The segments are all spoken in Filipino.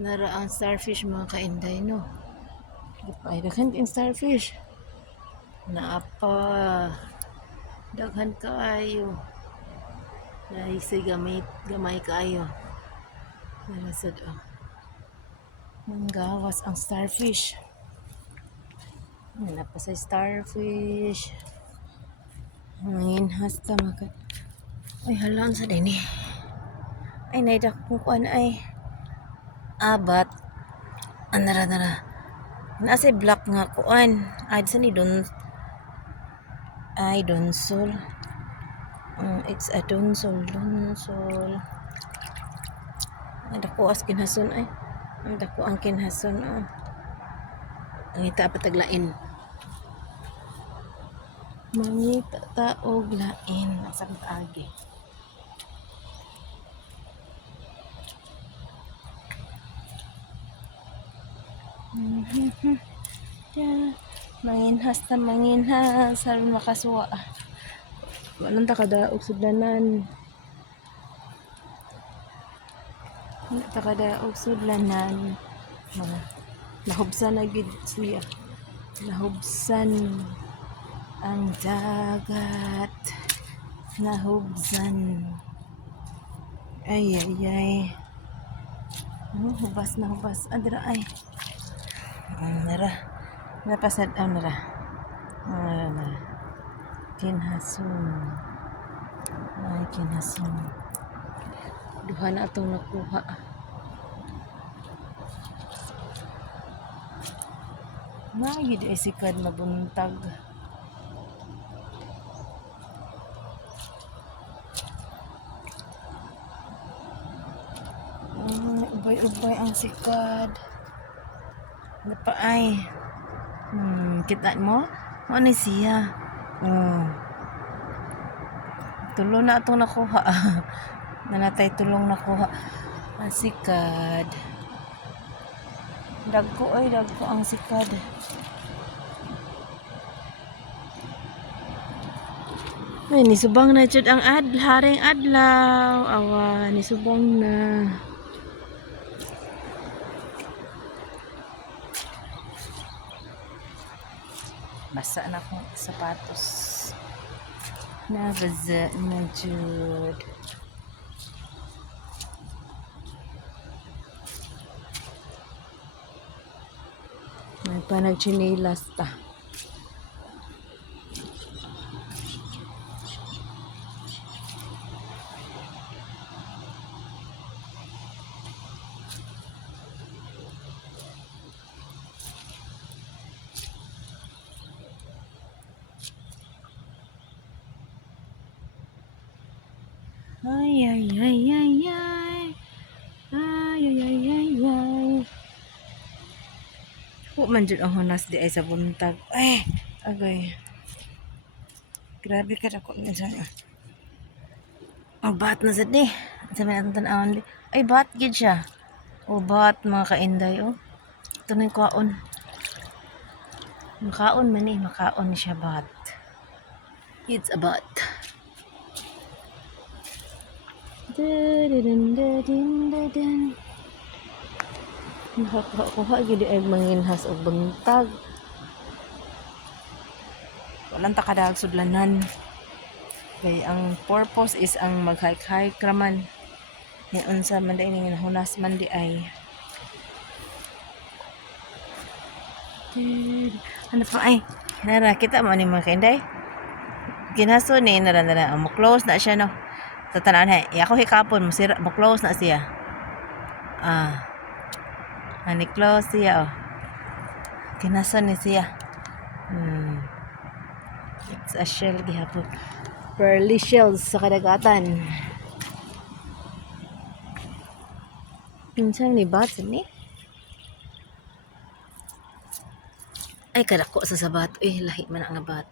Nara ang starfish mga kainday no. Ay daghan yung starfish. Naapa. Daghan kaayo. Naisay gamay kaayo. Narasad oh. Manggawas ang starfish. Napa sa starfish. Manginhas ta mga. Ay halang sa din eh. Ay naidak kung kuan ay abat. Nara. Nasa black nga kuan. Ay sa ni don. Ay donsol. It's a donsol. Ang dako as kinhason ay. Ang dako ang kinhason oh. Ang ita pataglain. Mangita taog lain sa agi. Manginhas sabi makasuwa. Walang takadaog sudlanan. Takadaog sudlanan. Nahubsan na gid siya. Nahubsan ang dagat. Nahubsan. Ay. Hubas. Adra ay. Nara. Napasad nara. Kinhason. Ay, kinhason. Duha na itong nakuha. Magid ay sikad mabuntag. Ubay ang sikad. Napaay. Kita mo? Ano siya? Tulo na itong nakuha. Nanatay tulong nakuha. Ang sikad. Dagko ang sikad. Ay, nisubang na jud ang haring adlaw. Awa, nisubang na. Basa na akong sapatos. Nabasa na jud. May panagchinilas ta. Ay. Man jud ang hunas di ay sa buntag. Ay, agay. Grabe ka dako minsan. Bat na sad ni. Sa may atong tan-awon di. Ay, bat gid siya. Bat mga kainday oh. Ito na yung kaon. Makaon siya bat. It's a bat. Nakakuha gid ay manginhas og buntag. Walang takadaag sudlanan. Kay ang purpose is ang mag-hike raman. Ni unsa man di ning nahunas man di ay. Ano pa ay? Nara kita mo ni mga kainday. Ginaso ni nara mo close na siya no. Tatanan hay. Ako hikapon mo close na siya. Ani close siya oh. Ginaso ni siya. It's a shell gihapon. Pearly shells sa kadagatan. Pinsan ni bat ni. Ay kadako sa sabat. Lahi man ang bat.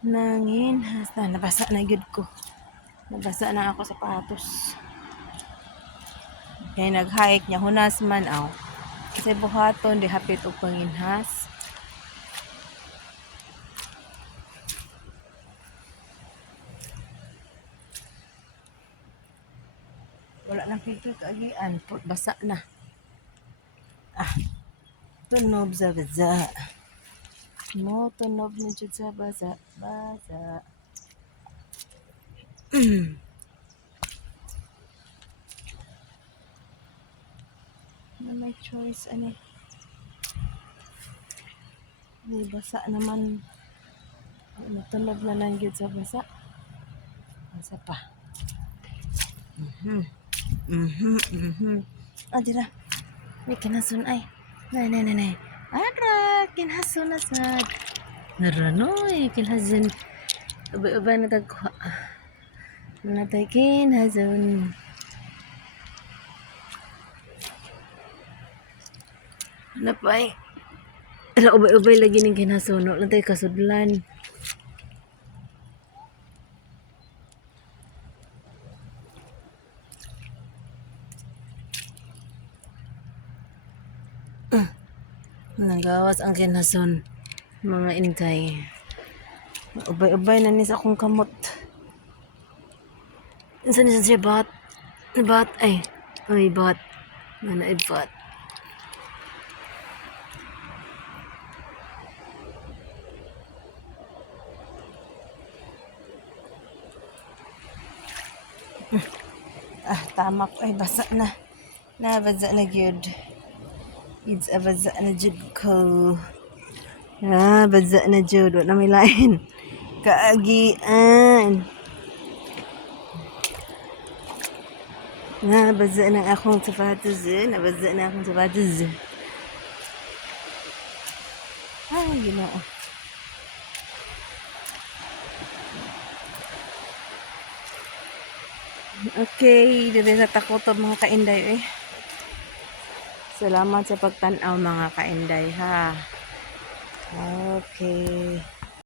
Nangin hasta nabasa na gyud ko. Nabasa na ako sa sapatos. Kaya nag-hike niya hunas man aw. Kasi buhaton di hapit og panginhas. wala nang filter kaagian. Basa na. Ah, tunob sa baza. Mo tunob na dyan sa baza. Baza. Na may choice, ano. May basa naman. Tunob na lang dyan sa basa. Basa pa. Ah, dira. May kinasun ay. Nay. Ara, kinhasun na sad. Naranoy, kinhasun. Ubay-ubay na tagkuha. Natay kinhasun. Napay. Ala, ubay-ubay lagi ng kinhasun. Natay kasudlan. Nagawas ang kinason mga intay. Ubay-ubay na ni sa akong kamot. Insan ni siya bat? Bat ay. Ay bat. Mana ay bat. Tama ko ay basa na. Nabasa na gyud. It's a baza na jud ko. Baza na jud. Wala may lain. Kaagian. Baza na akong sapatos. Nabaza na akong sapatos. Ay, ginoo. Okay, dili na takot mga kainday eh. Salamat sa pagtanaw mga kainday ha. Okay.